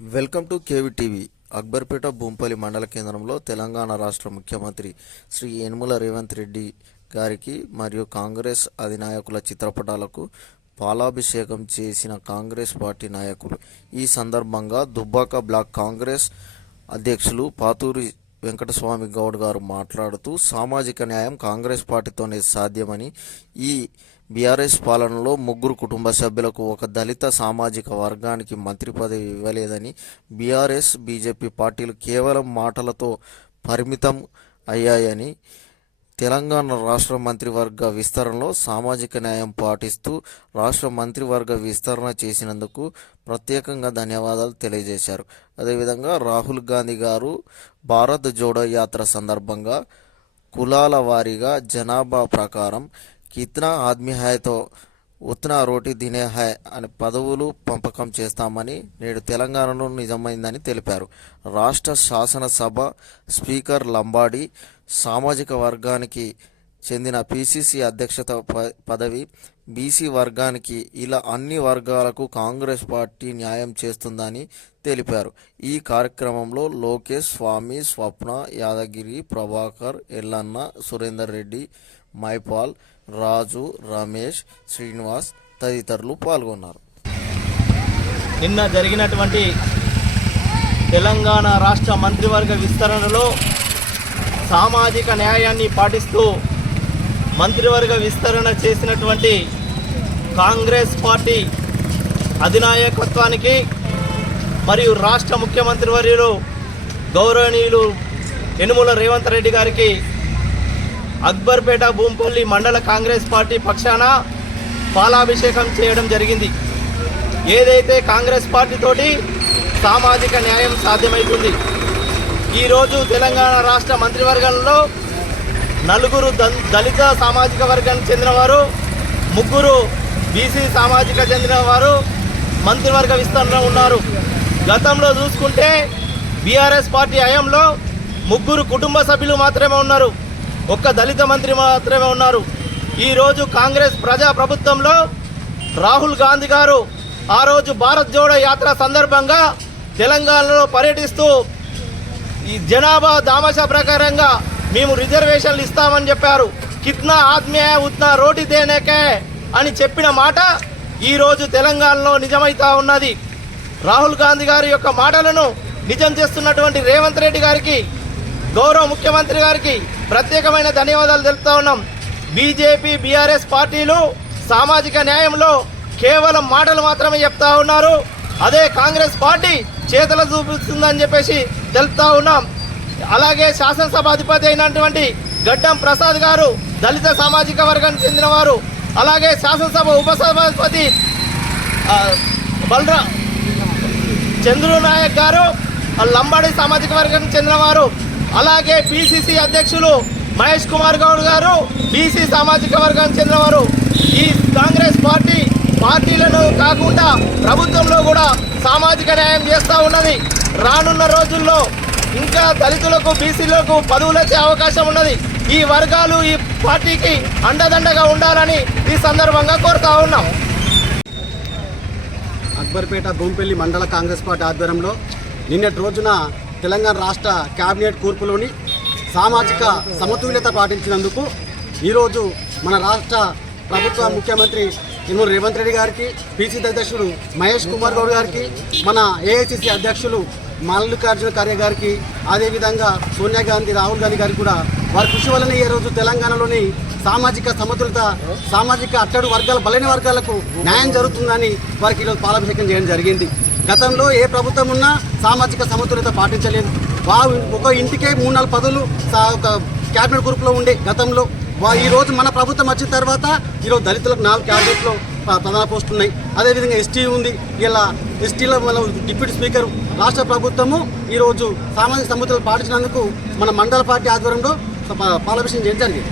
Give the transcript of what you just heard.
Welcome to KV TV Akbarpet Bhumpalli మండల కేంద్రంలో తెలంగాణ రాష్ట్ర ముఖ్యమంత్రి శ్రీ యనుమల రేవంత్ రెడ్డి గారికి మరియు కాంగ్రెస్ అధినాయకుల చిత్రపటాలకు పాలాభిషేకం చేసిన కాంగ్రెస్ పార్టీ నాయకులు. ఈ సందర్భంగా దుబ్బాక బ్లాక్ కాంగ్రెస్ అధ్యక్షులు పాతూరి వెంకటస్వామి గౌడ్ గారు మాట్లాడుతూ సామాజిక న్యాయం కాంగ్రెస్ పార్టీతోనే సాధ్యమని ఈ బీఆర్ఎస్ పాలనలో ముగ్గురు కుటుంబ సభ్యులకు ఒక దళిత సామాజిక వర్గానికి మంత్రి పదవి ఇవ్వలేదని బీఆర్ఎస్ బీజేపీ పార్టీలు కేవలం మాటలతో పరిమితం అయ్యాయని తెలంగాణ రాష్ట్ర మంత్రివర్గ విస్తరణలో సామాజిక న్యాయం పాటిస్తూ రాష్ట్ర మంత్రివర్గ విస్తరణ చేసినందుకు ప్రత్యేకంగా ధన్యవాదాలు తెలియజేశారు. అదేవిధంగా రాహుల్ గాంధీ గారు భారత్ జోడో యాత్ర సందర్భంగా కులాల వారీగా జనాభా ప్రకారం కిత్నా ఆద్మీ హాయ్తో ఉత్నా రోటీ దినే హాయ్ అనే పదవులు పంపకం చేస్తామని నేడు తెలంగాణలో నిజమైందని తెలిపారు. రాష్ట్ర శాసనసభ స్పీకర్ లంబాడి సామాజిక వర్గానికి చెందిన పిసిసి అధ్యక్షత ప- పదవి బీసీ వర్గానికి ఇలా అన్ని వర్గాలకు కాంగ్రెస్ పార్టీ న్యాయం చేస్తుందని తెలిపారు. ఈ కార్యక్రమంలో లోకేష్ స్వామి స్వప్న యాదగిరి ప్రభాకర్ ఎల్లన్న సురేందర్ రెడ్డి మైపాల్ రాజు రమేష్ శ్రీనివాస్ తదితరులు పాల్గొన్నారు. నిన్న జరిగినటువంటి తెలంగాణ రాష్ట్ర మంత్రివర్గ విస్తరణలో సామాజిక న్యాయాన్ని పాటిస్తూ మంత్రివర్గ విస్తరణ చేసినటువంటి కాంగ్రెస్ పార్టీ అధినాయకత్వానికి మరియు రాష్ట్ర ముఖ్యమంత్రి వర్యులు గౌరవనీయులు యనుమల రేవంత్ రెడ్డి గారికి అక్బర్పేట భూంపల్లి మండల కాంగ్రెస్ పార్టీ పక్షాన పాలాభిషేకం చేయడం జరిగింది. ఏదైతే కాంగ్రెస్ పార్టీతోటి సామాజిక న్యాయం సాధ్యమవుతుంది ఈరోజు తెలంగాణ రాష్ట్ర మంత్రివర్గంలో నలుగురు దళిత సామాజిక వర్గానికి చెందినవారు ముగ్గురు బీసీ సామాజిక చెందిన వారు మంత్రివర్గ విస్తరణ ఉన్నారు. గతంలో చూసుకుంటే బీఆర్ఎస్ పార్టీ హయాంలో ముగ్గురు కుటుంబ సభ్యులు మాత్రమే ఉన్నారు. ఒక్క దళిత మంత్రి మాత్రమే ఉన్నారు. ఈరోజు కాంగ్రెస్ ప్రజా ప్రభుత్వంలో రాహుల్ గాంధీ గారు ఆ రోజు భారత్ జోడో యాత్ర సందర్భంగా తెలంగాణలో పర్యటిస్తూ ఈ జనాభా దామశ ప్రకారంగా మేము రిజర్వేషన్లు ఇస్తామని చెప్పారు. కిత్నా ఆత్మీయ ఉత్నా రోటి దేనేకే అని చెప్పిన మాట ఈరోజు తెలంగాణలో నిజమైతా ఉన్నది. రాహుల్ గాంధీ గారి యొక్క మాటలను నిజం చేస్తున్నటువంటి రేవంత్ రెడ్డి గారికి గౌరవ ముఖ్యమంత్రి గారికి ప్రత్యేకమైన ధన్యవాదాలు తెలుపుతా ఉన్నాం. బీజేపీ బీఆర్ఎస్ పార్టీలు సామాజిక న్యాయంలో కేవలం మాటలు మాత్రమే చెప్తా ఉన్నారు. అదే కాంగ్రెస్ పార్టీ చేతలు చూపిస్తుందని చెప్పేసి తెలుపుతా ఉన్నాం. అలాగే శాసనసభ అధిపతి అయినటువంటి గడ్డం ప్రసాద్ గారు దళిత సామాజిక వర్గానికి చెందినవారు. అలాగే శాసనసభ ఉపసభాధిపతి బలరా చంద్రు నాయక్ గారు లంబాడి సామాజిక వర్గానికి చెందినవారు. అలాగే పిసిసి అధ్యక్షులు మహేష్ కుమార్ గౌడ్ గారు బీసీ సామాజిక వర్గానికి చెందినవారు. ఈ కాంగ్రెస్ పార్టీ పార్టీలను కాకుండా ప్రభుత్వంలో కూడా సామాజిక న్యాయం చేస్తూ ఉన్నది. రానున్న రోజుల్లో ఇంకా దళితులకు బీసీలకు పదవులు వచ్చే అవకాశం ఉన్నది. ఈ వర్గాలు ఈ పార్టీకి అండదండగా ఉండాలని ఈ సందర్భంగా కోరుతా ఉన్నాం. అక్బర్పేట భూంపల్లి మండల కాంగ్రెస్ పార్టీ ఆధ్వర్యంలో నిన్నటి రోజున తెలంగాణ రాష్ట్ర కేబినెట్ కూర్పులోని సామాజిక సమతుల్యత పాటించినందుకు ఈరోజు మన రాష్ట్ర ప్రభుత్వ ముఖ్యమంత్రి యనమల రేవంత్ రెడ్డి గారికి పిసిసి అధ్యక్షుడు మహేష్ కుమార్ గౌడ్ గారికి మన ఏఐసిసి అధ్యక్షులు మల్లికార్జున ఖర్గే గారికి అదేవిధంగా సోనియా గాంధీ రాహుల్ గాంధీ గారికి కూడా వారి కృషి వల్లనే ఈరోజు రోజు తెలంగాణలోని సామాజిక సమతులత సామాజిక అట్టడు వర్గాల బలైన వర్గాలకు న్యాయం జరుగుతుందని వారికి ఈరోజు పాలాభిషేకం చేయడం జరిగింది. గతంలో ఏ ప్రభుత్వం ఉన్నా సామాజిక సమతుల్యత పాటించలేదు. వా ఒక ఇంటికే మూడు నాలుగు పదులు ఒక క్యాబినెట్ గ్రూప్లో ఉండే గతంలో. వా ఈరోజు మన ప్రభుత్వం వచ్చిన తర్వాత ఈరోజు దళితులకు నాలుగు క్యాబినెట్లో ప్రధాన పోస్టులు ఉన్నాయి. అదేవిధంగా ఎస్టీ ఉంది. ఇలా ఎస్టీలో మన డిప్యూటీ స్పీకర్ రాష్ట్ర ప్రభుత్వము ఈరోజు సామాజిక సమతులు పాటించినందుకు మన మండల పార్టీ ఆధ్వర్యంలో పాలభిషేకం చేయడం జరిగింది.